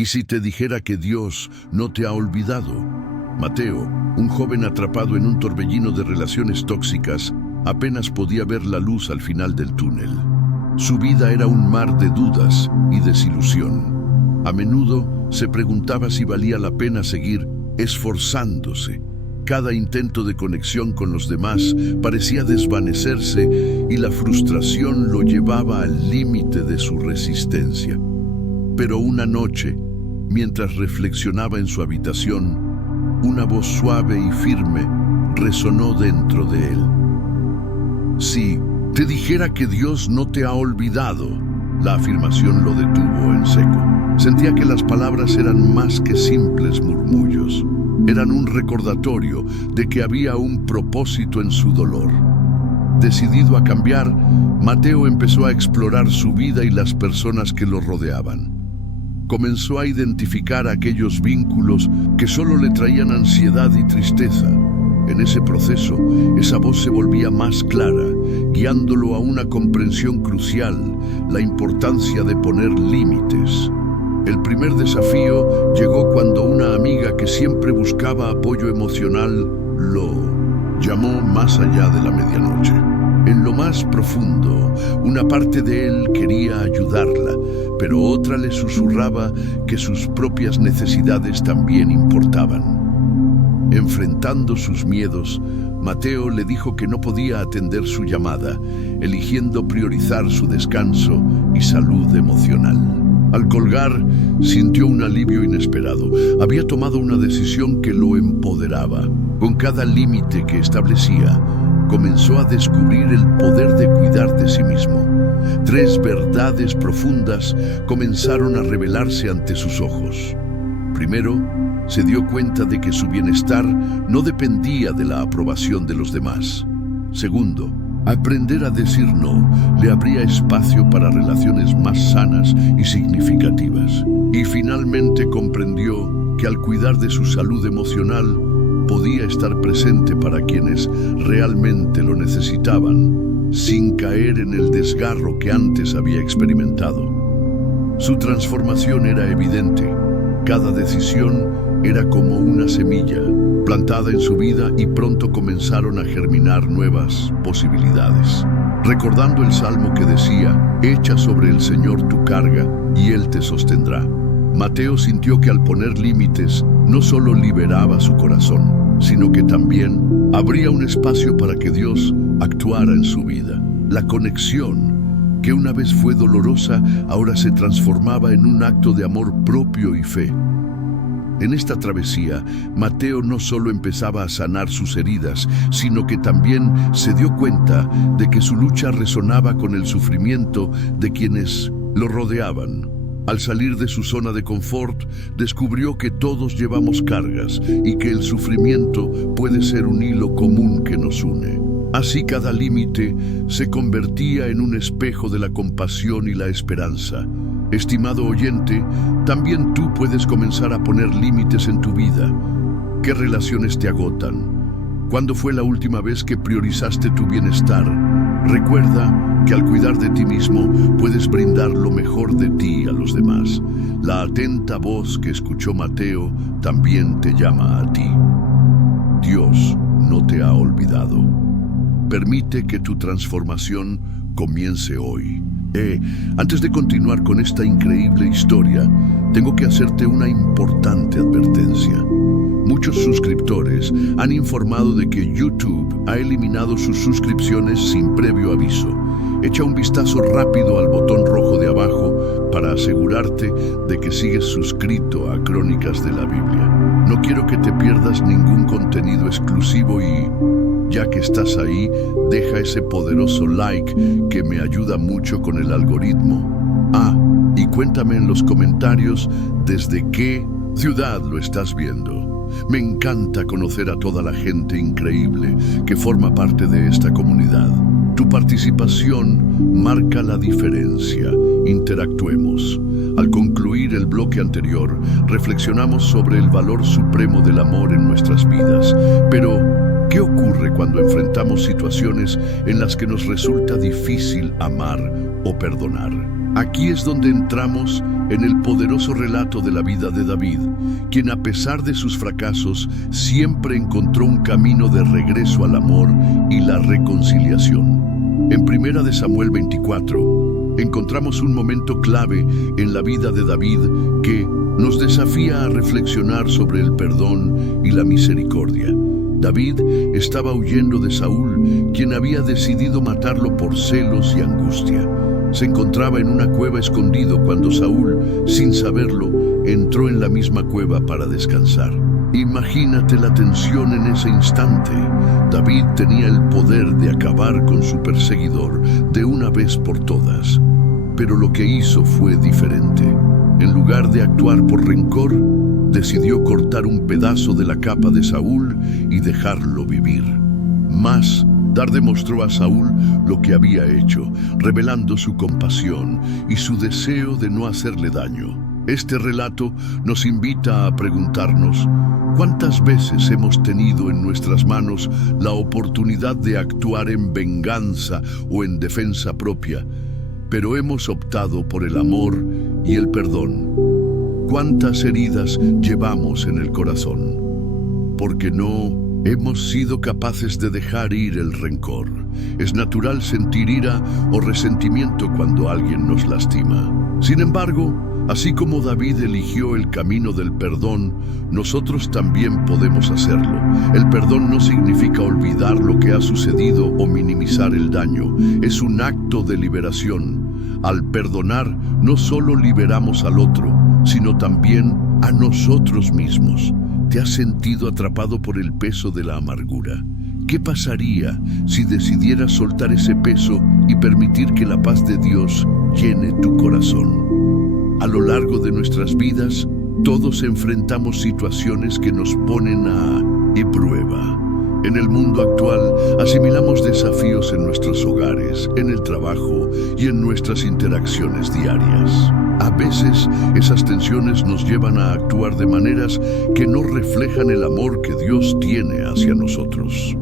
¿Y si te dijera que Dios no te ha olvidado? Mateo, un joven atrapado en un torbellino de relaciones tóxicas, apenas podía ver la luz al final del túnel. Su vida era un mar de dudas y desilusión. A menudo se preguntaba si valía la pena seguir esforzándose. Cada intento de conexión con los demás parecía desvanecerse y la frustración lo llevaba al límite de su resistencia. Pero una noche, mientras reflexionaba en su habitación, una voz suave y firme resonó dentro de él. Si te dijera que Dios no te ha olvidado, la afirmación lo detuvo en seco. Sentía que las palabras eran más que simples murmullos. Eran un recordatorio de que había un propósito en su dolor. Decidido a cambiar, Mateo empezó a explorar su vida y las personas que lo rodeaban. Comenzó a identificar aquellos vínculos que solo le traían ansiedad y tristeza. En ese proceso, esa voz se volvía más clara, guiándolo a una comprensión crucial: la importancia de poner límites. El primer desafío llegó cuando una amiga que siempre buscaba apoyo emocional lo llamó más allá de la medianoche. En lo más profundo, una parte de él quería ayudarla, pero otra le susurraba que sus propias necesidades también importaban. Enfrentando sus miedos, Mateo le dijo que no podía atender su llamada, eligiendo priorizar su descanso y salud emocional. Al colgar, sintió un alivio inesperado. Había tomado una decisión que lo empoderaba. Con cada límite que establecía, comenzó a descubrir el poder de cuidar de sí mismo. 3 verdades profundas comenzaron a revelarse ante sus ojos. Primero, se dio cuenta de que su bienestar no dependía de la aprobación de los demás. Segundo, aprender a decir no le abría espacio para relaciones más sanas y significativas. Y finalmente comprendió que al cuidar de su salud emocional, podía estar presente para quienes realmente lo necesitaban, sin caer en el desgarro que antes había experimentado. Su transformación era evidente. Cada decisión era como una semilla plantada en su vida y pronto comenzaron a germinar nuevas posibilidades. Recordando el salmo que decía: «Echa sobre el Señor tu carga y Él te sostendrá», Mateo sintió que al poner límites no solo liberaba su corazón, sino que también abría un espacio para que Dios actuara en su vida. La conexión, que una vez fue dolorosa, ahora se transformaba en un acto de amor propio y fe. En esta travesía, Mateo no solo empezaba a sanar sus heridas, sino que también se dio cuenta de que su lucha resonaba con el sufrimiento de quienes lo rodeaban. Al salir de su zona de confort, descubrió que todos llevamos cargas y que el sufrimiento puede ser un hilo común que nos une. Así cada límite se convertía en un espejo de la compasión y la esperanza. Estimado oyente, también tú puedes comenzar a poner límites en tu vida. ¿Qué relaciones te agotan? ¿Cuándo fue la última vez que priorizaste tu bienestar? Recuerda que al cuidar de ti mismo puedes brindar lo mejor de ti a los demás. La atenta voz que escuchó Mateo también te llama a ti. Dios no te ha olvidado. Permite que tu transformación comience hoy. Antes de continuar con esta increíble historia, tengo que hacerte una importante advertencia. Muchos suscriptores han informado de que YouTube ha eliminado sus suscripciones sin previo aviso. Echa un vistazo rápido al botón rojo de abajo para asegurarte de que sigues suscrito a Crónicas de la Biblia. No quiero que te pierdas ningún contenido exclusivo y, ya que estás ahí, deja ese poderoso like que me ayuda mucho con el algoritmo. Y cuéntame en los comentarios desde qué ciudad lo estás viendo. Me encanta conocer a toda la gente increíble que forma parte de esta comunidad. Tu participación marca la diferencia. Interactuemos. Al concluir el bloque anterior, reflexionamos sobre el valor supremo del amor en nuestras vidas. Pero, ¿qué ocurre cuando enfrentamos situaciones en las que nos resulta difícil amar o perdonar? Aquí es donde entramos en el poderoso relato de la vida de David, quien a pesar de sus fracasos siempre encontró un camino de regreso al amor y la reconciliación. En 1 de Samuel 24 encontramos un momento clave en la vida de David que nos desafía a reflexionar sobre el perdón y la misericordia. David estaba huyendo de Saúl, quien había decidido matarlo por celos y angustia. Se encontraba en una cueva escondido cuando Saúl, sin saberlo, entró en la misma cueva para descansar. Imagínate la tensión en ese instante. David tenía el poder de acabar con su perseguidor de una vez por todas. Pero lo que hizo fue diferente. En lugar de actuar por rencor, decidió cortar un pedazo de la capa de Saúl y dejarlo vivir. Mas David demostró a Saúl lo que había hecho, revelando su compasión y su deseo de no hacerle daño. Este relato nos invita a preguntarnos, ¿cuántas veces hemos tenido en nuestras manos la oportunidad de actuar en venganza o en defensa propia, pero hemos optado por el amor y el perdón? ¿Cuántas heridas llevamos en el corazón? Porque no hemos sido capaces de dejar ir el rencor. Es natural sentir ira o resentimiento cuando alguien nos lastima. Sin embargo, así como David eligió el camino del perdón, nosotros también podemos hacerlo. El perdón no significa olvidar lo que ha sucedido o minimizar el daño. Es un acto de liberación. Al perdonar, no solo liberamos al otro, sino también a nosotros mismos. ¿Te has sentido atrapado por el peso de la amargura? ¿Qué pasaría si decidieras soltar ese peso y permitir que la paz de Dios llene tu corazón? A lo largo de nuestras vidas, todos enfrentamos situaciones que nos ponen a prueba. En el mundo actual, asimilamos desafíos en nuestros hogares, en el trabajo y en nuestras interacciones diarias. A veces, esas tensiones nos llevan a actuar de maneras que no reflejan el amor que Dios tiene hacia nosotros.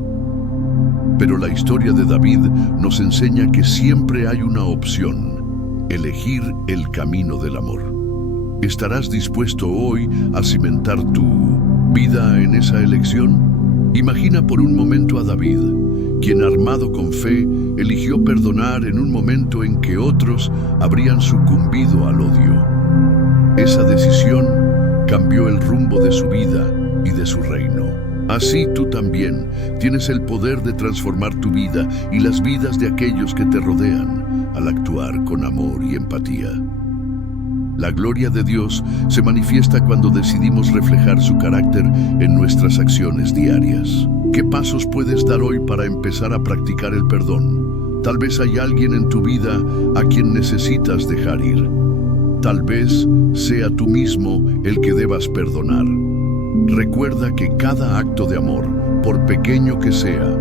Pero la historia de David nos enseña que siempre hay una opción: elegir el camino del amor. ¿Estarás dispuesto hoy a cimentar tu vida en esa elección? Imagina por un momento a David, quien armado con fe, eligió perdonar en un momento en que otros habrían sucumbido al odio. Esa decisión cambió el rumbo de su vida y de su reino. Así tú también tienes el poder de transformar tu vida y las vidas de aquellos que te rodean al actuar con amor y empatía. La gloria de Dios se manifiesta cuando decidimos reflejar su carácter en nuestras acciones diarias. ¿Qué pasos puedes dar hoy para empezar a practicar el perdón? Tal vez hay alguien en tu vida a quien necesitas dejar ir. Tal vez sea tú mismo el que debas perdonar. Recuerda que cada acto de amor, por pequeño que sea,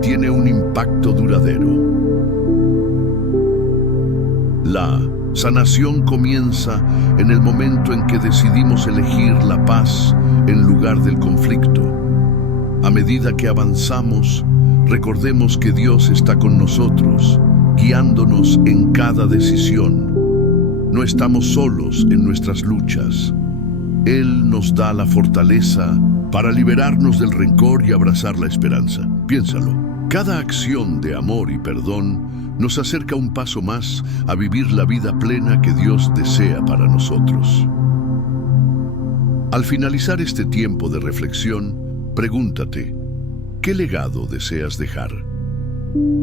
tiene un impacto duradero. La sanación comienza en el momento en que decidimos elegir la paz en lugar del conflicto. A medida que avanzamos, recordemos que Dios está con nosotros, guiándonos en cada decisión. No estamos solos en nuestras luchas. Él nos da la fortaleza para liberarnos del rencor y abrazar la esperanza. Piénsalo. Cada acción de amor y perdón nos acerca un paso más a vivir la vida plena que Dios desea para nosotros. Al finalizar este tiempo de reflexión, pregúntate, ¿qué legado deseas dejar?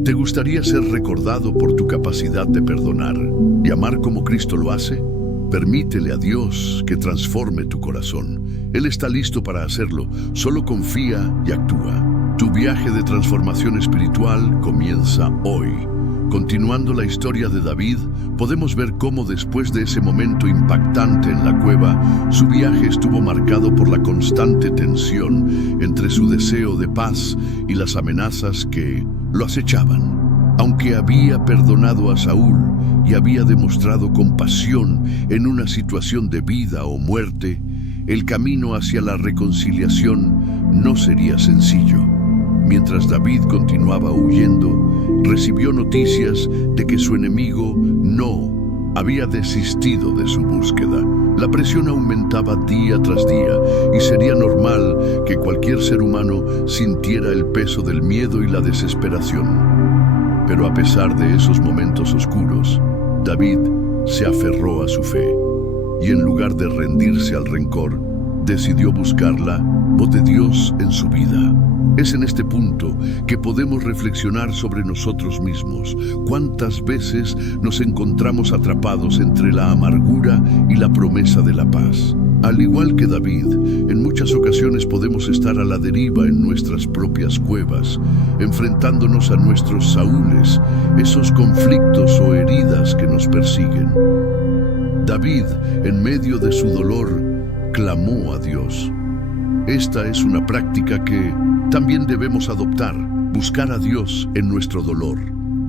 ¿Te gustaría ser recordado por tu capacidad de perdonar y amar como Cristo lo hace? Permítele a Dios que transforme tu corazón. Él está listo para hacerlo, solo confía y actúa. Tu viaje de transformación espiritual comienza hoy. Continuando la historia de David, podemos ver cómo después de ese momento impactante en la cueva, su viaje estuvo marcado por la constante tensión entre su deseo de paz y las amenazas que lo acechaban. Aunque había perdonado a Saúl y había demostrado compasión en una situación de vida o muerte, el camino hacia la reconciliación no sería sencillo. Mientras David continuaba huyendo, recibió noticias de que su enemigo no había desistido de su búsqueda. La presión aumentaba día tras día y sería normal que cualquier ser humano sintiera el peso del miedo y la desesperación. Pero a pesar de esos momentos oscuros, David se aferró a su fe y en lugar de rendirse al rencor, decidió buscar la voz de Dios en su vida. Es en este punto que podemos reflexionar sobre nosotros mismos. ¿Cuántas veces nos encontramos atrapados entre la amargura y la promesa de la paz? Al igual que David, en muchas ocasiones podemos estar a la deriva en nuestras propias cuevas, enfrentándonos a nuestros Saúles, esos conflictos o heridas que nos persiguen. David, en medio de su dolor, clamó a Dios. Esta es una práctica que también debemos adoptar, buscar a Dios en nuestro dolor.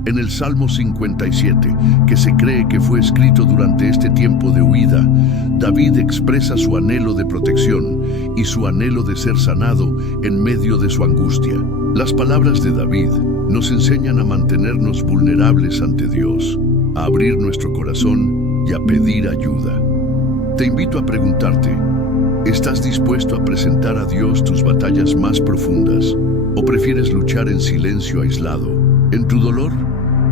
En el Salmo 57, que se cree que fue escrito durante este tiempo de huida, David expresa su anhelo de protección y su anhelo de ser sanado en medio de su angustia. Las palabras de David nos enseñan a mantenernos vulnerables ante Dios, a abrir nuestro corazón y a pedir ayuda. Te invito a preguntarte, ¿estás dispuesto a presentar a Dios tus batallas más profundas o prefieres luchar en silencio aislado? En tu dolor,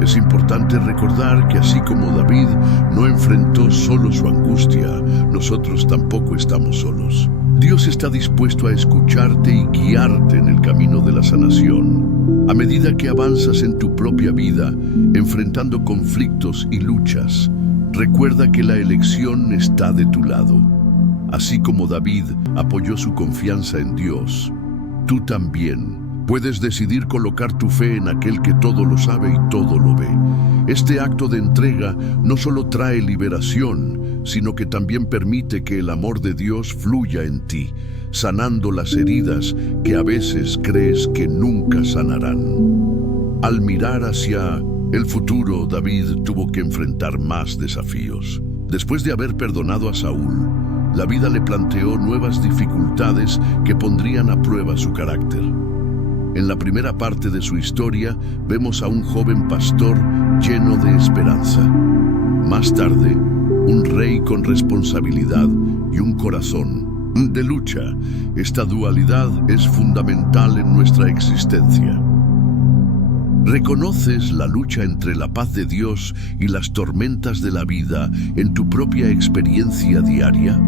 es importante recordar que así como David no enfrentó solo su angustia, nosotros tampoco estamos solos. Dios está dispuesto a escucharte y guiarte en el camino de la sanación. A medida que avanzas en tu propia vida, enfrentando conflictos y luchas, recuerda que la elección está de tu lado. Así como David apoyó su confianza en Dios, tú también puedes decidir colocar tu fe en aquel que todo lo sabe y todo lo ve. Este acto de entrega no solo trae liberación, sino que también permite que el amor de Dios fluya en ti, sanando las heridas que a veces crees que nunca sanarán. Al mirar hacia el futuro, David tuvo que enfrentar más desafíos. Después de haber perdonado a Saúl, la vida le planteó nuevas dificultades que pondrían a prueba su carácter. En la primera parte de su historia, vemos a un joven pastor lleno de esperanza. Más tarde, un rey con responsabilidad y un corazón de lucha. Esta dualidad es fundamental en nuestra existencia. ¿Reconoces la lucha entre la paz de Dios y las tormentas de la vida en tu propia experiencia diaria?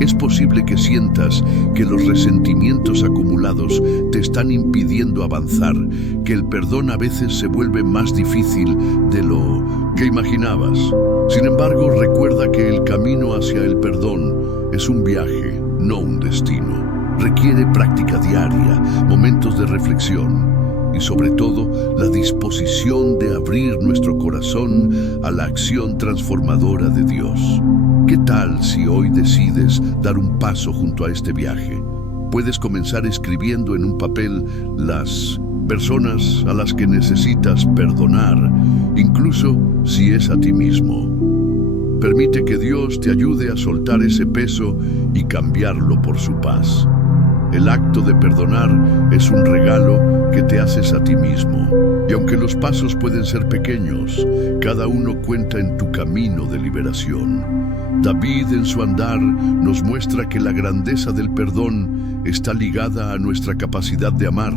Es posible que sientas que los resentimientos acumulados te están impidiendo avanzar, que el perdón a veces se vuelve más difícil de lo que imaginabas. Sin embargo, recuerda que el camino hacia el perdón es un viaje, no un destino. Requiere práctica diaria, momentos de reflexión y sobre todo la disposición de abrir nuestro corazón a la acción transformadora de Dios. ¿Qué tal si hoy decides dar un paso junto a este viaje? Puedes comenzar escribiendo en un papel las personas a las que necesitas perdonar, incluso si es a ti mismo. Permite que Dios te ayude a soltar ese peso y cambiarlo por su paz. El acto de perdonar es un regalo que te haces a ti mismo. Y aunque los pasos pueden ser pequeños, cada uno cuenta en tu camino de liberación. David en su andar nos muestra que la grandeza del perdón está ligada a nuestra capacidad de amar,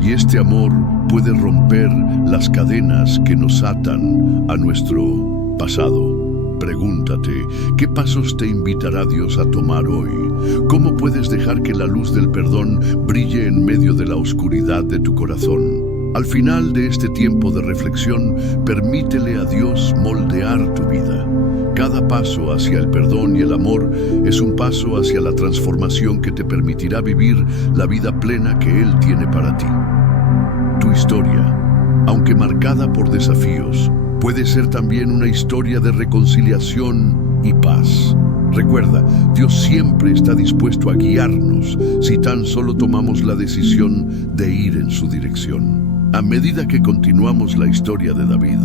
y este amor puede romper las cadenas que nos atan a nuestro pasado. Pregúntate, ¿qué pasos te invitará Dios a tomar hoy? ¿Cómo puedes dejar que la luz del perdón brille en medio de la oscuridad de tu corazón? Al final de este tiempo de reflexión, permítele a Dios moldear tu vida. Cada paso hacia el perdón y el amor es un paso hacia la transformación que te permitirá vivir la vida plena que Él tiene para ti. Tu historia, aunque marcada por desafíos, puede ser también una historia de reconciliación y paz. Recuerda, Dios siempre está dispuesto a guiarnos si tan solo tomamos la decisión de ir en su dirección. A medida que continuamos la historia de David,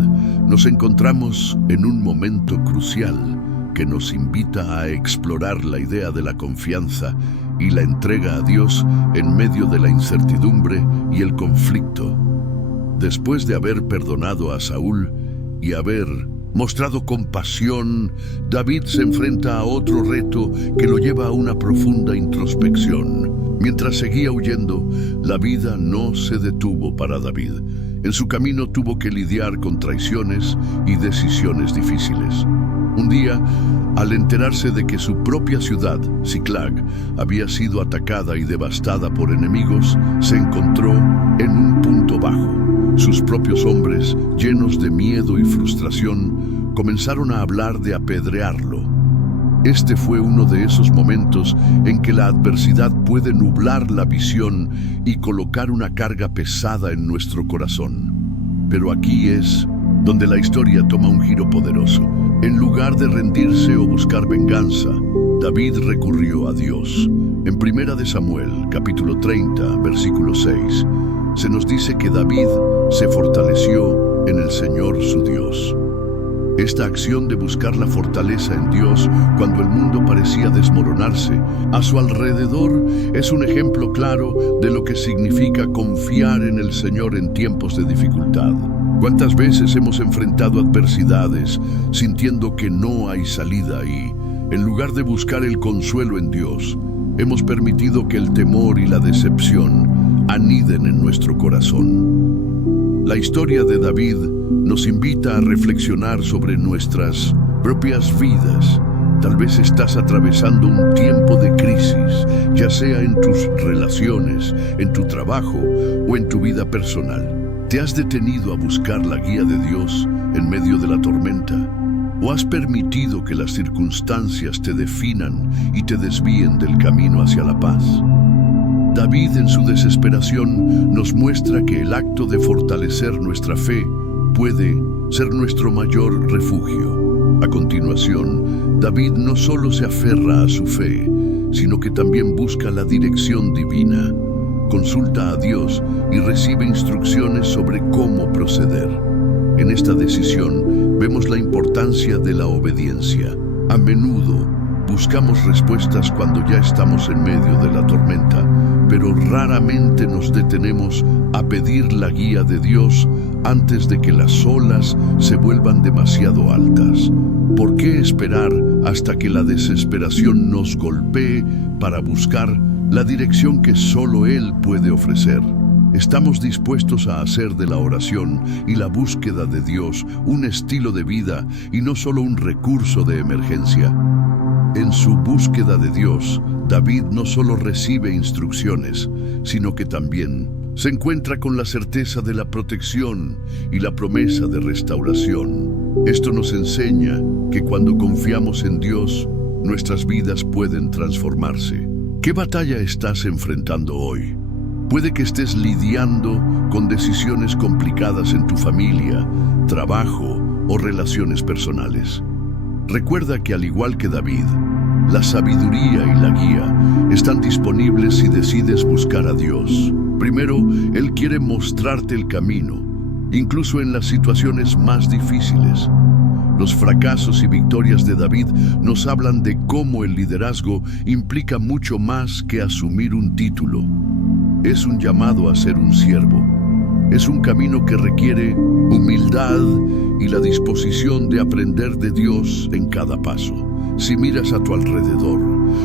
nos encontramos en un momento crucial que nos invita a explorar la idea de la confianza y la entrega a Dios en medio de la incertidumbre y el conflicto. Después de haber perdonado a Saúl y haber Mostrado con pasión, David se enfrenta a otro reto que lo lleva a una profunda introspección. Mientras seguía huyendo, la vida no se detuvo para David. En su camino tuvo que lidiar con traiciones y decisiones difíciles. Un día, al enterarse de que su propia ciudad, Ziklag, había sido atacada y devastada por enemigos, se encontró en un punto bajo. Sus propios hombres, llenos de miedo y frustración, comenzaron a hablar de apedrearlo. Este fue uno de esos momentos en que la adversidad puede nublar la visión y colocar una carga pesada en nuestro corazón. Pero aquí es donde la historia toma un giro poderoso. En lugar de rendirse o buscar venganza, David recurrió a Dios. En 1 de Samuel, capítulo 30, versículo 6, se nos dice que David se fortaleció en el Señor su Dios. Esta acción de buscar la fortaleza en Dios cuando el mundo parecía desmoronarse a su alrededor es un ejemplo claro de lo que significa confiar en el Señor en tiempos de dificultad. ¿Cuántas veces hemos enfrentado adversidades sintiendo que no hay salida y, en lugar de buscar el consuelo en Dios, hemos permitido que el temor y la decepción aniden en nuestro corazón? La historia de David nos invita a reflexionar sobre nuestras propias vidas. Tal vez estás atravesando un tiempo de crisis, ya sea en tus relaciones, en tu trabajo o en tu vida personal. ¿Te has detenido a buscar la guía de Dios en medio de la tormenta? ¿O has permitido que las circunstancias te definan y te desvíen del camino hacia la paz? David, en su desesperación, nos muestra que el acto de fortalecer nuestra fe puede ser nuestro mayor refugio. A continuación, David no solo se aferra a su fe, sino que también busca la dirección divina. Consulta a Dios y recibe instrucciones sobre cómo proceder. En esta decisión vemos la importancia de la obediencia. A menudo buscamos respuestas cuando ya estamos en medio de la tormenta, pero raramente nos detenemos a pedir la guía de Dios antes de que las olas se vuelvan demasiado altas. ¿Por qué esperar hasta que la desesperación nos golpee para buscar la dirección que solo Él puede ofrecer? ¿Estamos dispuestos a hacer de la oración y la búsqueda de Dios un estilo de vida y no solo un recurso de emergencia? En su búsqueda de Dios, David no solo recibe instrucciones, sino que también se encuentra con la certeza de la protección y la promesa de restauración. Esto nos enseña que cuando confiamos en Dios, nuestras vidas pueden transformarse. ¿Qué batalla estás enfrentando hoy? Puede que estés lidiando con decisiones complicadas en tu familia, trabajo o relaciones personales. Recuerda que al igual que David, la sabiduría y la guía están disponibles si decides buscar a Dios. Primero, Él quiere mostrarte el camino, incluso en las situaciones más difíciles. Los fracasos y victorias de David nos hablan de cómo el liderazgo implica mucho más que asumir un título. Es un llamado a ser un siervo. Es un camino que requiere humildad y la disposición de aprender de Dios en cada paso. Si miras a tu alrededor,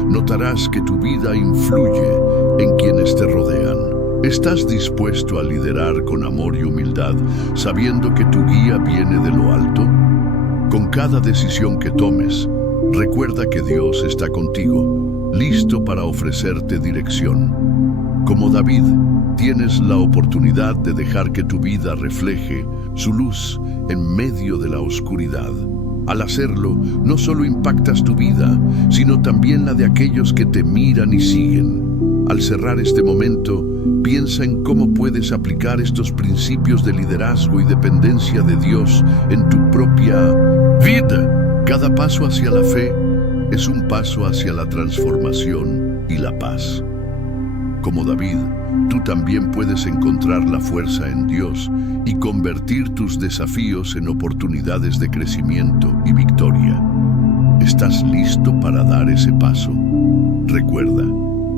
notarás que tu vida influye en quienes te rodean. ¿Estás dispuesto a liderar con amor y humildad, sabiendo que tu guía viene de lo alto? Con cada decisión que tomes, recuerda que Dios está contigo, listo para ofrecerte dirección. Como David, tienes la oportunidad de dejar que tu vida refleje su luz en medio de la oscuridad. Al hacerlo, no solo impactas tu vida, sino también la de aquellos que te miran y siguen. Al cerrar este momento, piensa en cómo puedes aplicar estos principios de liderazgo y dependencia de Dios en tu propia vida. Cada paso hacia la fe es un paso hacia la transformación y la paz. Como David, tú también puedes encontrar la fuerza en Dios y convertir tus desafíos en oportunidades de crecimiento y victoria. ¿Estás listo para dar ese paso? Recuerda,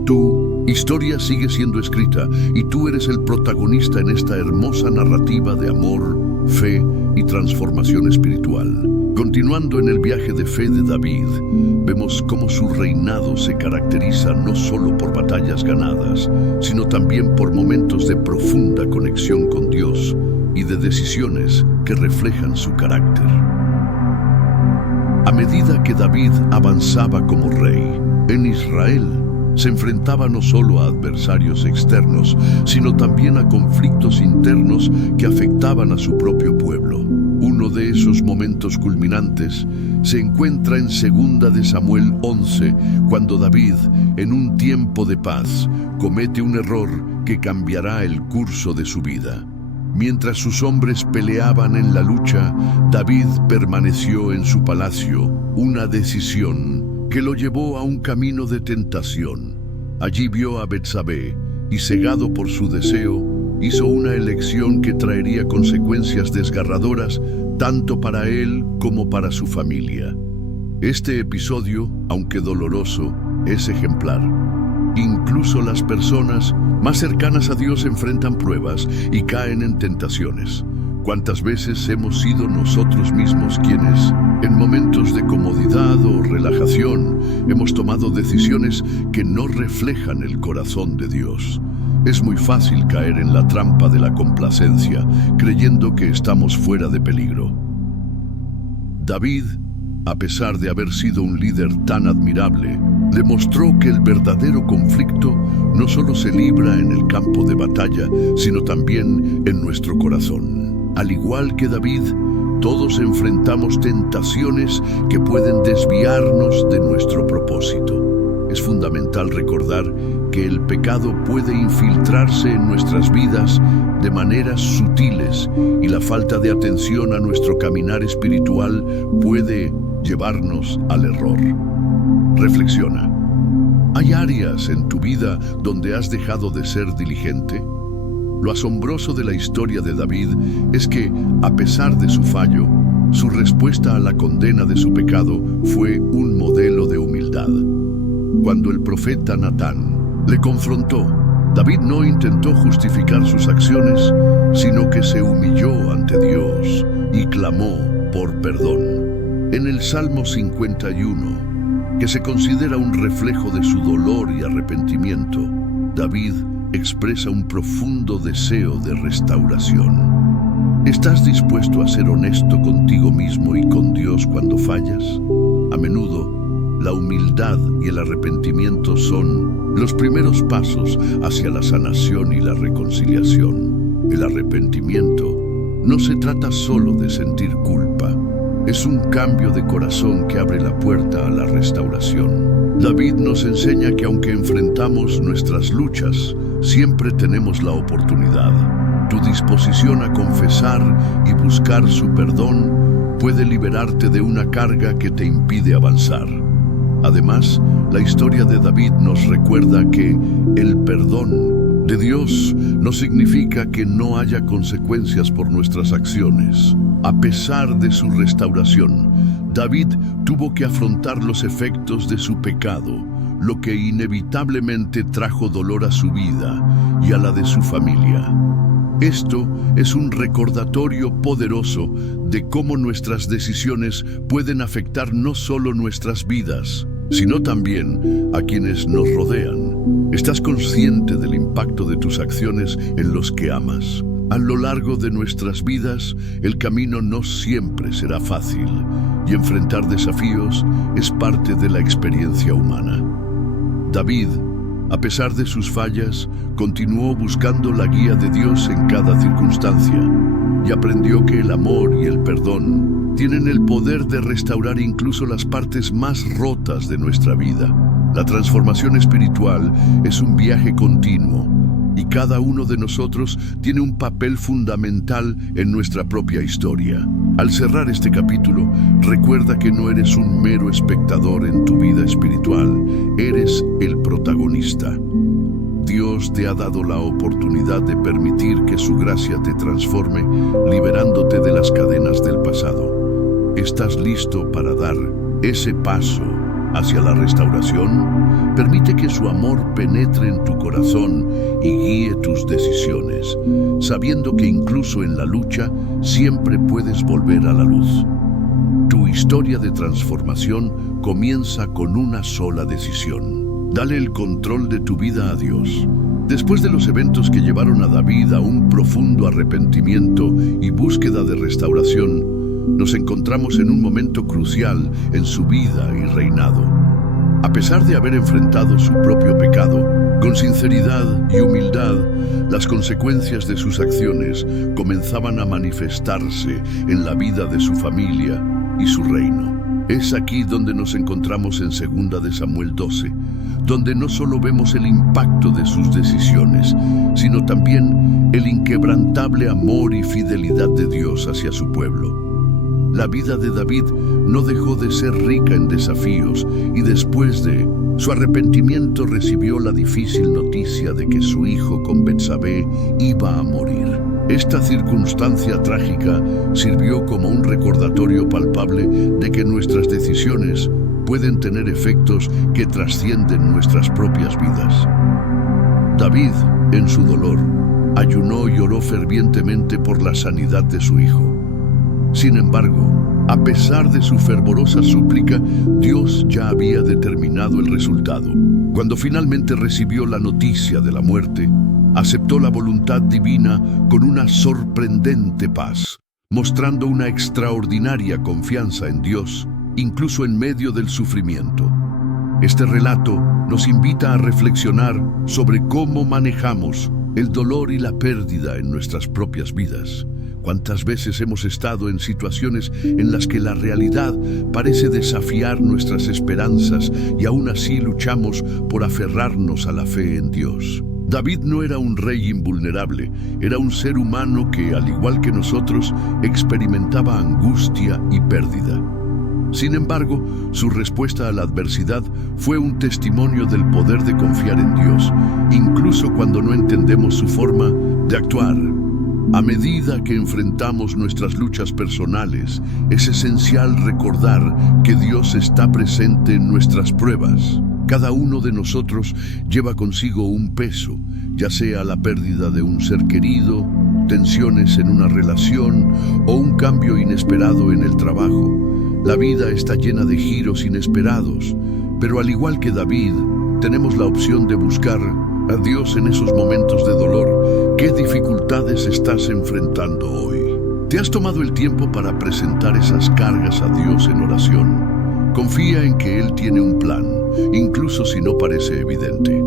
tu historia sigue siendo escrita y tú eres el protagonista en esta hermosa narrativa de amor, fe y transformación espiritual. Continuando en el viaje de fe de David, vemos cómo su reinado se caracteriza no solo por batallas ganadas, sino también por momentos de profunda conexión con Dios y de decisiones que reflejan su carácter. A medida que David avanzaba como rey en Israel, se enfrentaba no solo a adversarios externos, sino también a conflictos internos que afectaban a su propio pueblo. Uno de esos momentos culminantes se encuentra en 2 de Samuel 11, cuando David, en un tiempo de paz, comete un error que cambiará el curso de su vida. Mientras sus hombres peleaban en la lucha, David permaneció en su palacio, una decisión que lo llevó a un camino de tentación. Allí vio a Betsabé y, cegado por su deseo, hizo una elección que traería consecuencias desgarradoras tanto para él como para su familia. Este episodio, aunque doloroso, es ejemplar. Incluso las personas más cercanas a Dios enfrentan pruebas y caen en tentaciones. ¿Cuántas veces hemos sido nosotros mismos quienes, en momentos de comodidad o relajación, hemos tomado decisiones que no reflejan el corazón de Dios? Es muy fácil caer en la trampa de la complacencia, creyendo que estamos fuera de peligro. David, a pesar de haber sido un líder tan admirable, demostró que el verdadero conflicto no solo se libra en el campo de batalla, sino también en nuestro corazón. Al igual que David, todos enfrentamos tentaciones que pueden desviarnos de nuestro propósito. Es fundamental recordar que el pecado puede infiltrarse en nuestras vidas de maneras sutiles y la falta de atención a nuestro caminar espiritual puede llevarnos al error. Reflexiona. ¿Hay áreas en tu vida donde has dejado de ser diligente? Lo asombroso de la historia de David es que, a pesar de su fallo, su respuesta a la condena de su pecado fue un modelo de humildad. Cuando el profeta Natán le confrontó, David no intentó justificar sus acciones, sino que se humilló ante Dios y clamó por perdón. En el Salmo 51, que se considera un reflejo de su dolor y arrepentimiento, David expresa un profundo deseo de restauración. ¿Estás dispuesto a ser honesto contigo mismo y con Dios cuando fallas? A menudo, la humildad y el arrepentimiento son los primeros pasos hacia la sanación y la reconciliación. El arrepentimiento no se trata solo de sentir culpa, es un cambio de corazón que abre la puerta a la restauración. David nos enseña que aunque enfrentamos nuestras luchas, siempre tenemos la oportunidad. Tu disposición a confesar y buscar su perdón puede liberarte de una carga que te impide avanzar. Además, la historia de David nos recuerda que el perdón de Dios no significa que no haya consecuencias por nuestras acciones. A pesar de su restauración, David tuvo que afrontar los efectos de su pecado, lo que inevitablemente trajo dolor a su vida y a la de su familia. Esto es un recordatorio poderoso de cómo nuestras decisiones pueden afectar no solo nuestras vidas, sino también a quienes nos rodean. ¿Estás consciente del impacto de tus acciones en los que amas? A lo largo de nuestras vidas, el camino no siempre será fácil, y enfrentar desafíos es parte de la experiencia humana. David, a pesar de sus fallas, continuó buscando la guía de Dios en cada circunstancia y aprendió que el amor y el perdón tienen el poder de restaurar incluso las partes más rotas de nuestra vida. La transformación espiritual es un viaje continuo y cada uno de nosotros tiene un papel fundamental en nuestra propia historia. Al cerrar este capítulo, recuerda que no eres un mero espectador en tu vida espiritual, eres el protagonista. Dios te ha dado la oportunidad de permitir que su gracia te transforme, liberándote de las cadenas del pasado. ¿Estás listo para dar ese paso hacia la restauración, permite que su amor penetre en tu corazón y guíe tus decisiones, sabiendo que incluso en la lucha siempre puedes volver a la luz. Tu historia de transformación comienza con una sola decisión. Dale el control de tu vida a Dios. Después de los eventos que llevaron a David a un profundo arrepentimiento y búsqueda de restauración, nos encontramos en un momento crucial en su vida y reinado. A pesar de haber enfrentado su propio pecado, con sinceridad y humildad, las consecuencias de sus acciones comenzaban a manifestarse en la vida de su familia y su reino. Es aquí donde nos encontramos en 2 de Samuel 12, donde no solo vemos el impacto de sus decisiones, sino también el inquebrantable amor y fidelidad de Dios hacia su pueblo. La vida de David no dejó de ser rica en desafíos y después de su arrepentimiento recibió la difícil noticia de que su hijo con Betsabé iba a morir. Esta circunstancia trágica sirvió como un recordatorio palpable de que nuestras decisiones pueden tener efectos que trascienden nuestras propias vidas. David, en su dolor, ayunó y oró fervientemente por la sanidad de su hijo. Sin embargo, a pesar de su fervorosa súplica, Dios ya había determinado el resultado. Cuando finalmente recibió la noticia de la muerte, aceptó la voluntad divina con una sorprendente paz, mostrando una extraordinaria confianza en Dios, incluso en medio del sufrimiento. Este relato nos invita a reflexionar sobre cómo manejamos el dolor y la pérdida en nuestras propias vidas. ¿Cuántas veces hemos estado en situaciones en las que la realidad parece desafiar nuestras esperanzas y aún así luchamos por aferrarnos a la fe en Dios? David no era un rey invulnerable, era un ser humano que, al igual que nosotros, experimentaba angustia y pérdida. Sin embargo, su respuesta a la adversidad fue un testimonio del poder de confiar en Dios, incluso cuando no entendemos su forma de actuar. A medida que enfrentamos nuestras luchas personales, es esencial recordar que Dios está presente en nuestras pruebas. Cada uno de nosotros lleva consigo un peso, ya sea la pérdida de un ser querido, tensiones en una relación o un cambio inesperado en el trabajo. La vida está llena de giros inesperados, pero al igual que David, tenemos la opción de buscar a Dios en esos momentos de dolor. ¿Qué dificultades estás enfrentando hoy? ¿Te has tomado el tiempo para presentar esas cargas a Dios en oración? Confía en que Él tiene un plan, incluso si no parece evidente.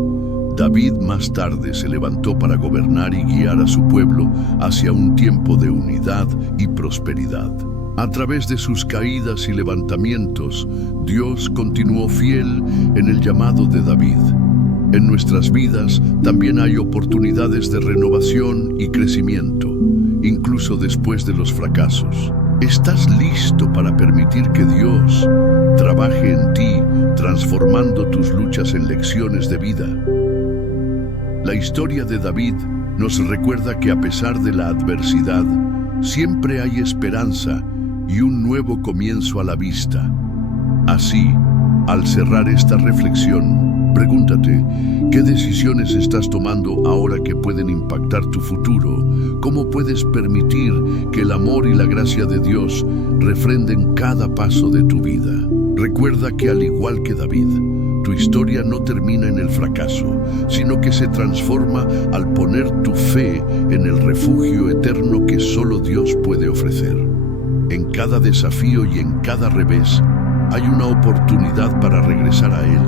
David más tarde se levantó para gobernar y guiar a su pueblo hacia un tiempo de unidad y prosperidad. A través de sus caídas y levantamientos, Dios continuó fiel en el llamado de David. En nuestras vidas también hay oportunidades de renovación y crecimiento, incluso después de los fracasos. ¿Estás listo para permitir que Dios trabaje en ti, transformando tus luchas en lecciones de vida? La historia de David nos recuerda que a pesar de la adversidad, siempre hay esperanza y un nuevo comienzo a la vista. Así, al cerrar esta reflexión, pregúntate, ¿qué decisiones estás tomando ahora que pueden impactar tu futuro? ¿Cómo puedes permitir que el amor y la gracia de Dios refrenden cada paso de tu vida? Recuerda que al igual que David, tu historia no termina en el fracaso, sino que se transforma al poner tu fe en el refugio eterno que solo Dios puede ofrecer. En cada desafío y en cada revés, hay una oportunidad para regresar a Él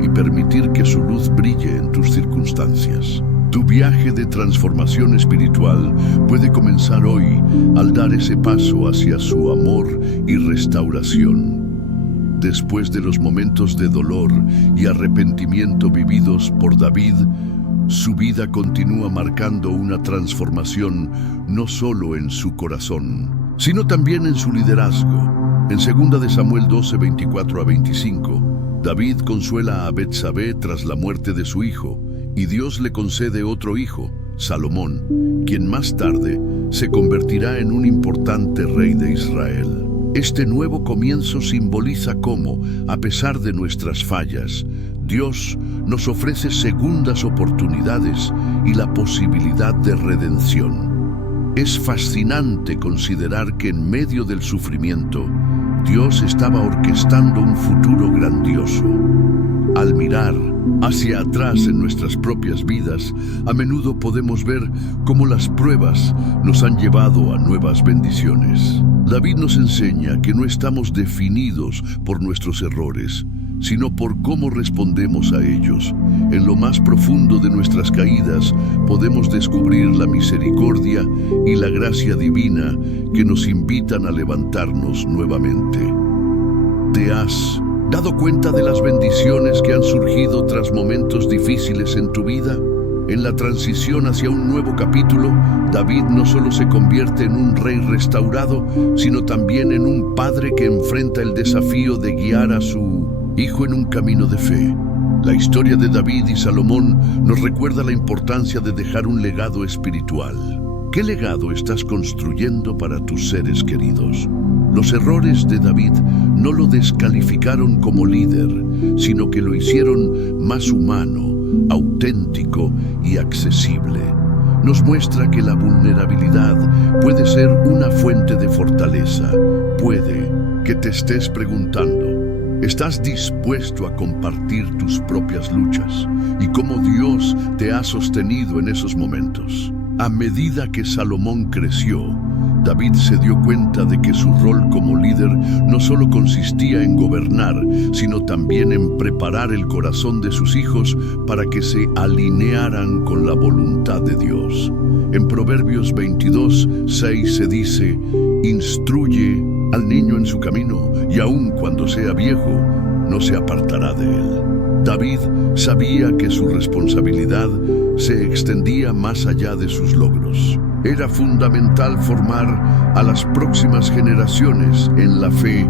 y permitir que su luz brille en tus circunstancias. Tu viaje de transformación espiritual puede comenzar hoy al dar ese paso hacia su amor y restauración. Después de los momentos de dolor y arrepentimiento vividos por David, su vida continúa marcando una transformación no solo en su corazón, sino también en su liderazgo. En 2 de Samuel 12, 24 a 25, David consuela a Betsabé tras la muerte de su hijo, y Dios le concede otro hijo, Salomón, quien más tarde se convertirá en un importante rey de Israel. Este nuevo comienzo simboliza cómo, a pesar de nuestras fallas, Dios nos ofrece segundas oportunidades y la posibilidad de redención. Es fascinante considerar que en medio del sufrimiento, Dios estaba orquestando un futuro grandioso. Al mirar hacia atrás en nuestras propias vidas, a menudo podemos ver cómo las pruebas nos han llevado a nuevas bendiciones. David nos enseña que no estamos definidos por nuestros errores, sino por cómo respondemos a ellos. En lo más profundo de nuestras caídas podemos descubrir la misericordia y la gracia divina que nos invitan a levantarnos nuevamente. ¿Te has dado cuenta de las bendiciones que han surgido tras momentos difíciles en tu vida? En la transición hacia un nuevo capítulo, David no solo se convierte en un rey restaurado, sino también en un padre que enfrenta el desafío de guiar a su hijo en un camino de fe. La historia de David y Salomón nos recuerda la importancia de dejar un legado espiritual. ¿Qué legado estás construyendo para tus seres queridos? Los errores de David no lo descalificaron como líder, sino que lo hicieron más humano, auténtico y accesible. Nos muestra que la vulnerabilidad puede ser una fuente de fortaleza. Puede que te estés preguntando, ¿estás dispuesto a compartir tus propias luchas y cómo Dios te ha sostenido en esos momentos? A medida que Salomón creció, David se dio cuenta de que su rol como líder no solo consistía en gobernar, sino también en preparar el corazón de sus hijos para que se alinearan con la voluntad de Dios. En Proverbios 22:6 se dice, «Instruye al niño en su camino, y aun cuando sea viejo, no se apartará de él». David sabía que su responsabilidad se extendía más allá de sus logros. Era fundamental formar a las próximas generaciones en la fe.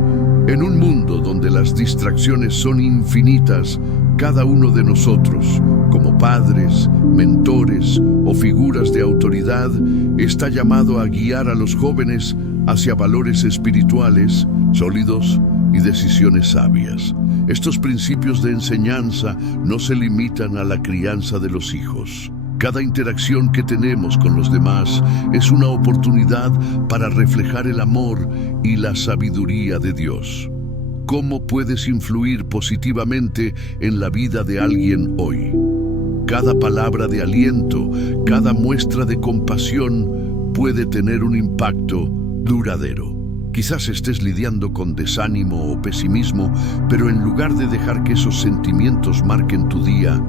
En un mundo donde las distracciones son infinitas, cada uno de nosotros, como padres, mentores o figuras de autoridad, está llamado a guiar a los jóvenes hacia valores espirituales sólidos y decisiones sabias. Estos principios de enseñanza no se limitan a la crianza de los hijos. Cada interacción que tenemos con los demás es una oportunidad para reflejar el amor y la sabiduría de Dios. ¿Cómo puedes influir positivamente en la vida de alguien hoy? Cada palabra de aliento, cada muestra de compasión puede tener un impacto duradero. Quizás estés lidiando con desánimo o pesimismo, pero en lugar de dejar que esos sentimientos marquen tu día,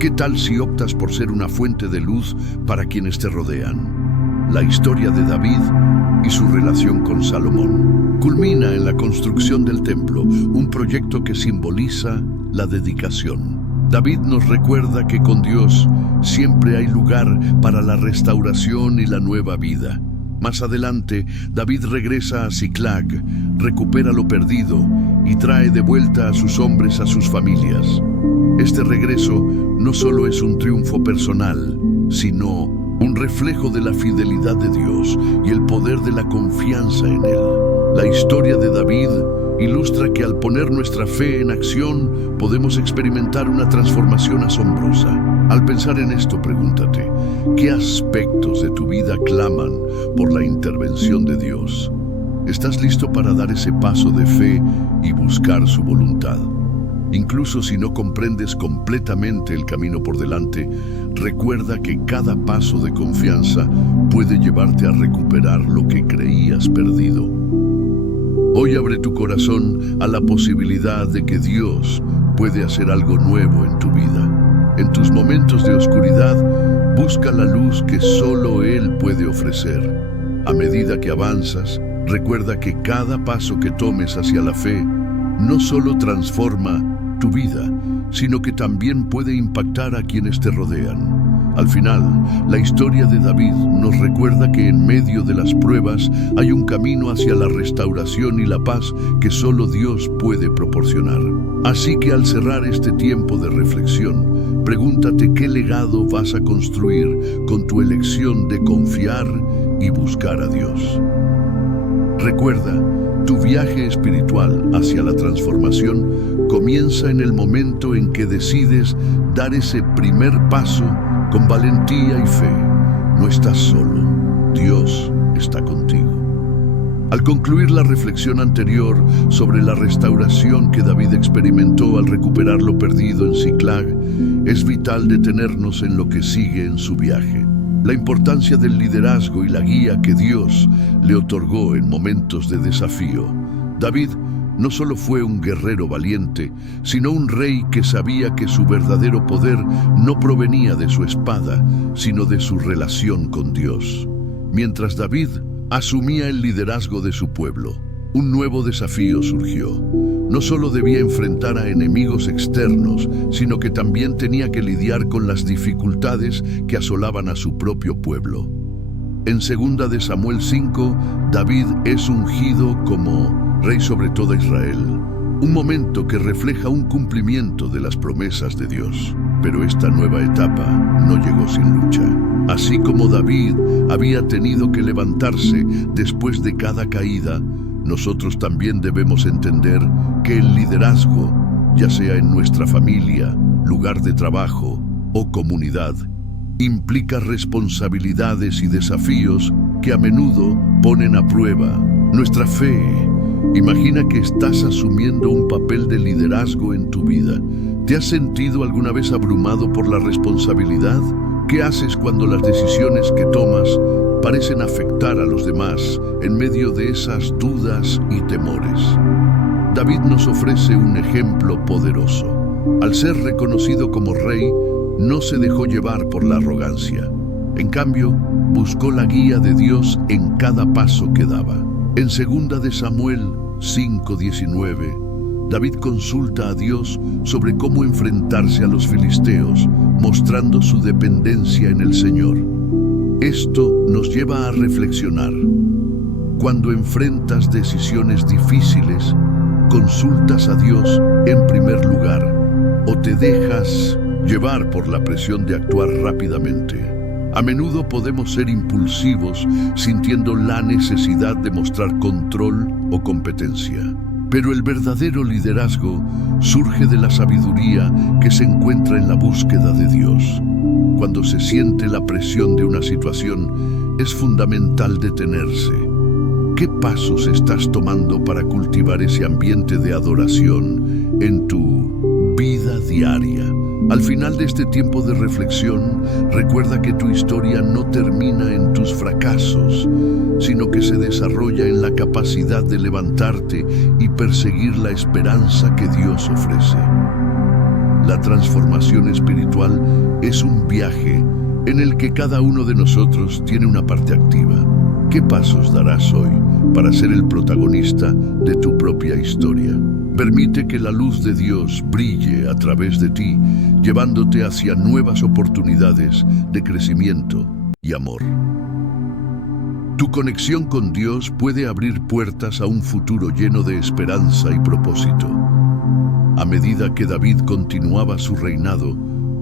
¿qué tal si optas por ser una fuente de luz para quienes te rodean? La historia de David y su relación con Salomón culmina en la construcción del templo, un proyecto que simboliza la dedicación. David nos recuerda que con Dios siempre hay lugar para la restauración y la nueva vida. Más adelante, David regresa a Siclag, recupera lo perdido y trae de vuelta a sus hombres a sus familias. Este regreso no solo es un triunfo personal, sino un reflejo de la fidelidad de Dios y el poder de la confianza en Él. La historia de David ilustra que al poner nuestra fe en acción, podemos experimentar una transformación asombrosa. Al pensar en esto, pregúntate, ¿qué aspectos de tu vida claman por la intervención de Dios? ¿Estás listo para dar ese paso de fe y buscar su voluntad? Incluso si no comprendes completamente el camino por delante, recuerda que cada paso de confianza puede llevarte a recuperar lo que creías perdido. Hoy abre tu corazón a la posibilidad de que Dios puede hacer algo nuevo en tu vida. En tus momentos de oscuridad, busca la luz que solo Él puede ofrecer. A medida que avanzas, recuerda que cada paso que tomes hacia la fe no solo transforma tu vida, sino que también puede impactar a quienes te rodean. Al final, la historia de David nos recuerda que en medio de las pruebas hay un camino hacia la restauración y la paz que solo Dios puede proporcionar. Así que al cerrar este tiempo de reflexión, pregúntate qué legado vas a construir con tu elección de confiar y buscar a Dios. Recuerda Tu viaje espiritual hacia la transformación comienza en el momento en que decides dar ese primer paso con valentía y fe. No estás solo, Dios está contigo. Al concluir la reflexión anterior sobre la restauración que David experimentó al recuperar lo perdido en Siclag, es vital detenernos en lo que sigue en su viaje. La importancia del liderazgo y la guía que Dios le otorgó en momentos de desafío. David no solo fue un guerrero valiente, sino un rey que sabía que su verdadero poder no provenía de su espada, sino de su relación con Dios. Mientras David asumía el liderazgo de su pueblo, un nuevo desafío surgió. No solo debía enfrentar a enemigos externos, sino que también tenía que lidiar con las dificultades que asolaban a su propio pueblo. En 2 de Samuel 5, David es ungido como rey sobre toda Israel, un momento que refleja un cumplimiento de las promesas de Dios. Pero esta nueva etapa no llegó sin lucha. Así como David había tenido que levantarse después de cada caída, nosotros también debemos entender que el liderazgo, ya sea en nuestra familia, lugar de trabajo o comunidad, implica responsabilidades y desafíos que a menudo ponen a prueba nuestra fe. Imagina que estás asumiendo un papel de liderazgo en tu vida. ¿Te has sentido alguna vez abrumado por la responsabilidad? ¿Qué haces cuando las decisiones que tomas parecen afectar a los demás en medio de esas dudas y temores? David nos ofrece un ejemplo poderoso. Al ser reconocido como rey, no se dejó llevar por la arrogancia. En cambio, buscó la guía de Dios en cada paso que daba. En 2 de Samuel 5:19, David consulta a Dios sobre cómo enfrentarse a los filisteos, mostrando su dependencia en el Señor. Esto nos lleva a reflexionar. Cuando enfrentas decisiones difíciles, ¿consultas a Dios en primer lugar o te dejas llevar por la presión de actuar rápidamente? A menudo podemos ser impulsivos, sintiendo la necesidad de mostrar control o competencia. Pero el verdadero liderazgo surge de la sabiduría que se encuentra en la búsqueda de Dios. Cuando se siente la presión de una situación, es fundamental detenerse. ¿Qué pasos estás tomando para cultivar ese ambiente de adoración en tu vida diaria? Al final de este tiempo de reflexión, recuerda que tu historia no termina en tus fracasos, sino que se desarrolla en la capacidad de levantarte y perseguir la esperanza que Dios ofrece. La transformación espiritual es un viaje en el que cada uno de nosotros tiene una parte activa. ¿Qué pasos darás hoy para ser el protagonista de tu propia historia? Permite que la luz de Dios brille a través de ti, llevándote hacia nuevas oportunidades de crecimiento y amor. Tu conexión con Dios puede abrir puertas a un futuro lleno de esperanza y propósito. A medida que David continuaba su reinado,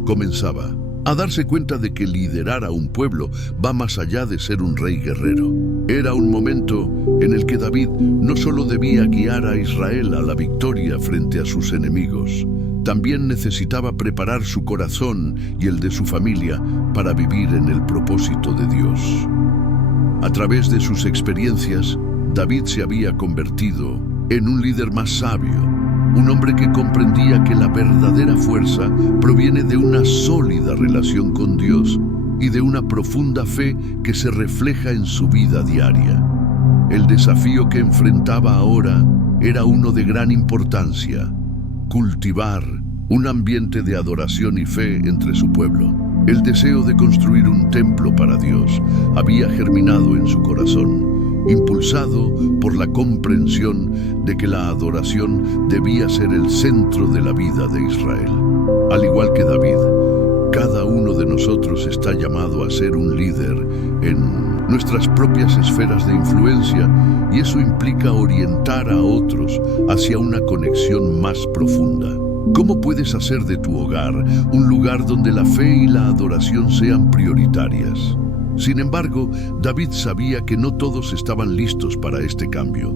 comenzaba a darse cuenta de que liderar a un pueblo va más allá de ser un rey guerrero. Era un momento en el que David no solo debía guiar a Israel a la victoria frente a sus enemigos, también necesitaba preparar su corazón y el de su familia para vivir en el propósito de Dios. A través de sus experiencias, David se había convertido en un líder más sabio, un hombre que comprendía que la verdadera fuerza proviene de una sólida relación con Dios y de una profunda fe que se refleja en su vida diaria. El desafío que enfrentaba ahora era uno de gran importancia: cultivar un ambiente de adoración y fe entre su pueblo. El deseo de construir un templo para Dios había germinado en su corazón, impulsado por la comprensión de que la adoración debía ser el centro de la vida de Israel. Al igual que David, cada uno de nosotros está llamado a ser un líder en nuestras propias esferas de influencia, y eso implica orientar a otros hacia una conexión más profunda. ¿Cómo puedes hacer de tu hogar un lugar donde la fe y la adoración sean prioritarias? Sin embargo, David sabía que no todos estaban listos para este cambio.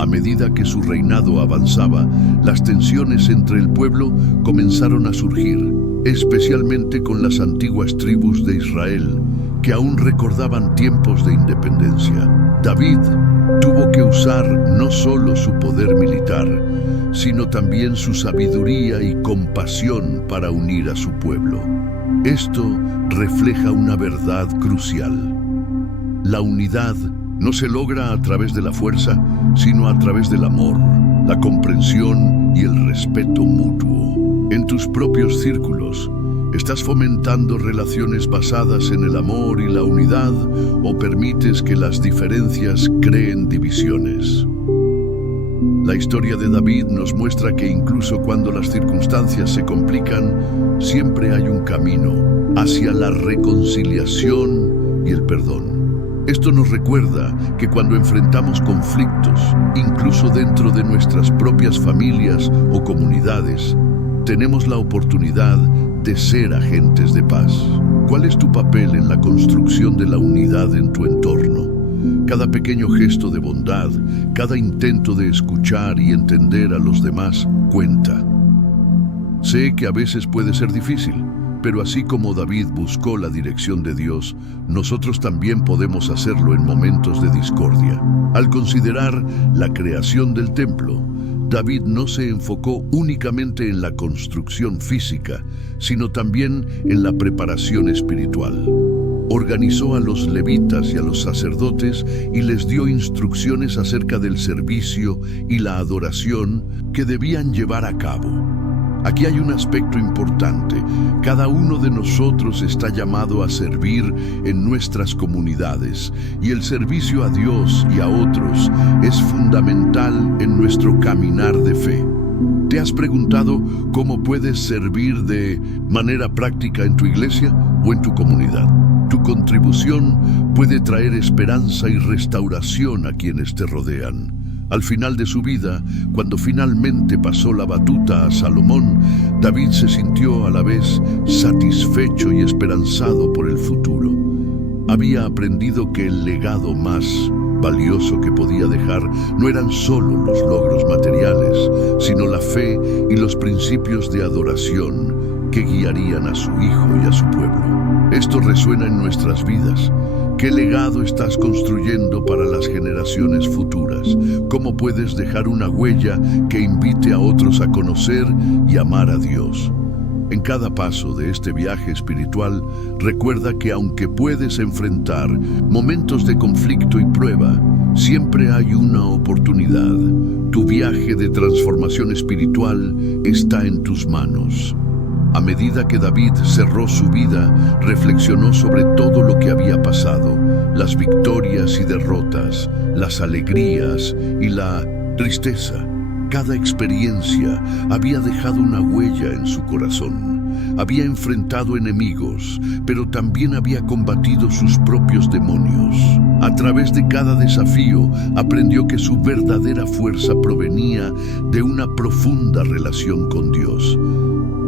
A medida que su reinado avanzaba, las tensiones entre el pueblo comenzaron a surgir, especialmente con las antiguas tribus de Israel, que aún recordaban tiempos de independencia. David tuvo que usar no solo su poder militar, sino también su sabiduría y compasión para unir a su pueblo. Esto refleja una verdad crucial. La unidad no se logra a través de la fuerza, sino a través del amor, la comprensión y el respeto mutuo. En tus propios círculos, ¿estás fomentando relaciones basadas en el amor y la unidad o permites que las diferencias creen divisiones? La historia de David nos muestra que incluso cuando las circunstancias se complican, siempre hay un camino hacia la reconciliación y el perdón. Esto nos recuerda que cuando enfrentamos conflictos, incluso dentro de nuestras propias familias o comunidades, tenemos la oportunidad de ser agentes de paz. ¿Cuál es tu papel en la construcción de la unidad en tu entorno? Cada pequeño gesto de bondad, cada intento de escuchar y entender a los demás cuenta. Sé que a veces puede ser difícil, pero así como David buscó la dirección de Dios, nosotros también podemos hacerlo en momentos de discordia. Al considerar la creación del templo, David no se enfocó únicamente en la construcción física, sino también en la preparación espiritual. Organizó a los levitas y a los sacerdotes y les dio instrucciones acerca del servicio y la adoración que debían llevar a cabo. Aquí hay un aspecto importante. Cada uno de nosotros está llamado a servir en nuestras comunidades, y el servicio a Dios y a otros es fundamental en nuestro caminar de fe. ¿Te has preguntado cómo puedes servir de manera práctica en tu iglesia o en tu comunidad? Tu contribución puede traer esperanza y restauración a quienes te rodean. Al final de su vida, cuando finalmente pasó la batuta a Salomón, David se sintió a la vez satisfecho y esperanzado por el futuro. Había aprendido que el legado más valioso que podía dejar no eran solo los logros materiales, sino la fe y los principios de adoración que guiarían a su hijo y a su pueblo. Esto resuena en nuestras vidas. ¿Qué legado estás construyendo para las generaciones futuras? ¿Cómo puedes dejar una huella que invite a otros a conocer y amar a Dios? En cada paso de este viaje espiritual, recuerda que aunque puedes enfrentar momentos de conflicto y prueba, siempre hay una oportunidad. Tu viaje de transformación espiritual está en tus manos. A medida que David cerró su vida, reflexionó sobre todo lo que había pasado, las victorias y derrotas, las alegrías y la tristeza. Cada experiencia había dejado una huella en su corazón. Había enfrentado enemigos, pero también había combatido sus propios demonios. A través de cada desafío, aprendió que su verdadera fuerza provenía de una profunda relación con Dios.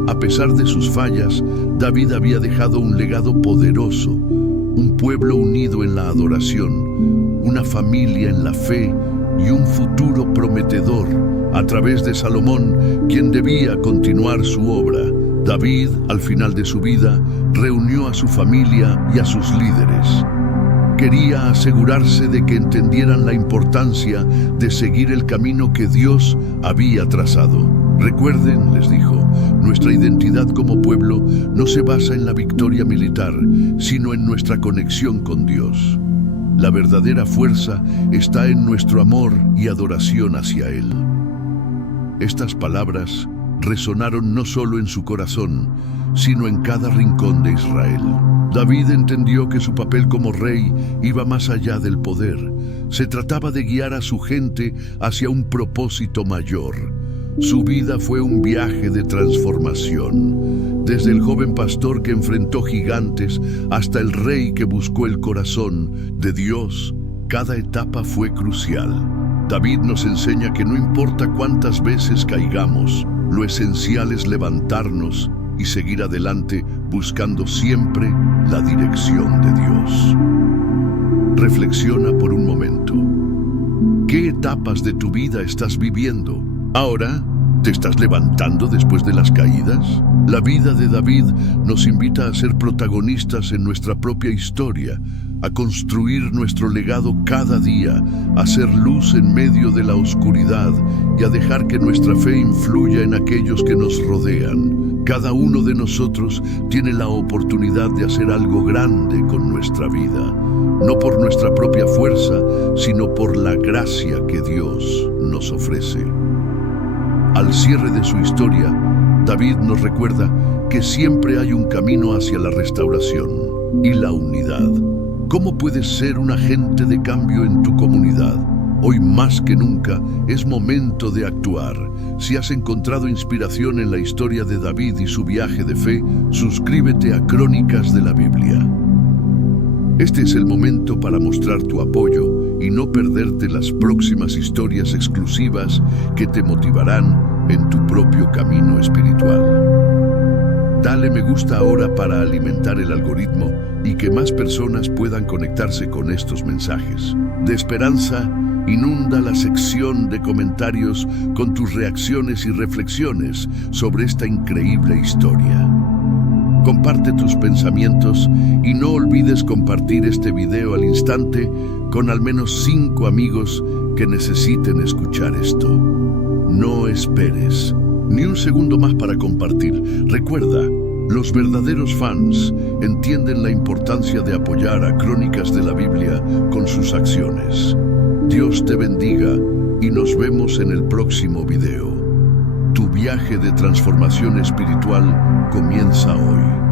A pesar de sus fallas, David había dejado un legado poderoso, un pueblo unido en la adoración, una familia en la fe y un futuro prometedor a través de Salomón, quien debía continuar su obra. David, al final de su vida, reunió a su familia y a sus líderes. Quería asegurarse de que entendieran la importancia de seguir el camino que Dios había trazado. Recuerden, les dijo, nuestra identidad como pueblo no se basa en la victoria militar, sino en nuestra conexión con Dios. La verdadera fuerza está en nuestro amor y adoración hacia Él. Estas palabras resonaron no solo en su corazón, sino en cada rincón de Israel. David entendió que su papel como rey iba más allá del poder. Se trataba de guiar a su gente hacia un propósito mayor. Su vida fue un viaje de transformación. Desde el joven pastor que enfrentó gigantes hasta el rey que buscó el corazón de Dios, cada etapa fue crucial. David nos enseña que no importa cuántas veces caigamos, lo esencial es levantarnos y seguir adelante buscando siempre la dirección de Dios. Reflexiona por un momento. ¿Qué etapas de tu vida estás viviendo? Ahora, ¿te estás levantando después de las caídas? La vida de David nos invita a ser protagonistas en nuestra propia historia, a construir nuestro legado cada día, a hacer luz en medio de la oscuridad y a dejar que nuestra fe influya en aquellos que nos rodean. Cada uno de nosotros tiene la oportunidad de hacer algo grande con nuestra vida, no por nuestra propia fuerza, sino por la gracia que Dios nos ofrece. Al cierre de su historia, David nos recuerda que siempre hay un camino hacia la restauración y la unidad. ¿Cómo puedes ser un agente de cambio en tu comunidad? Hoy más que nunca es momento de actuar. Si has encontrado inspiración en la historia de David y su viaje de fe, suscríbete a Crónicas de la Biblia. Este es el momento para mostrar tu apoyo y no perderte las próximas historias exclusivas que te motivarán en tu propio camino espiritual. Dale me gusta ahora para alimentar el algoritmo y que más personas puedan conectarse con estos mensajes. De esperanza, inunda la sección de comentarios con tus reacciones y reflexiones sobre esta increíble historia. Comparte tus pensamientos y no olvides compartir este video al instante con al menos 5 amigos que necesiten escuchar esto. No esperes ni un segundo más para compartir. Recuerda, los verdaderos fans entienden la importancia de apoyar a Crónicas de la Biblia con sus acciones. Dios te bendiga y nos vemos en el próximo video. Tu viaje de transformación espiritual comienza hoy.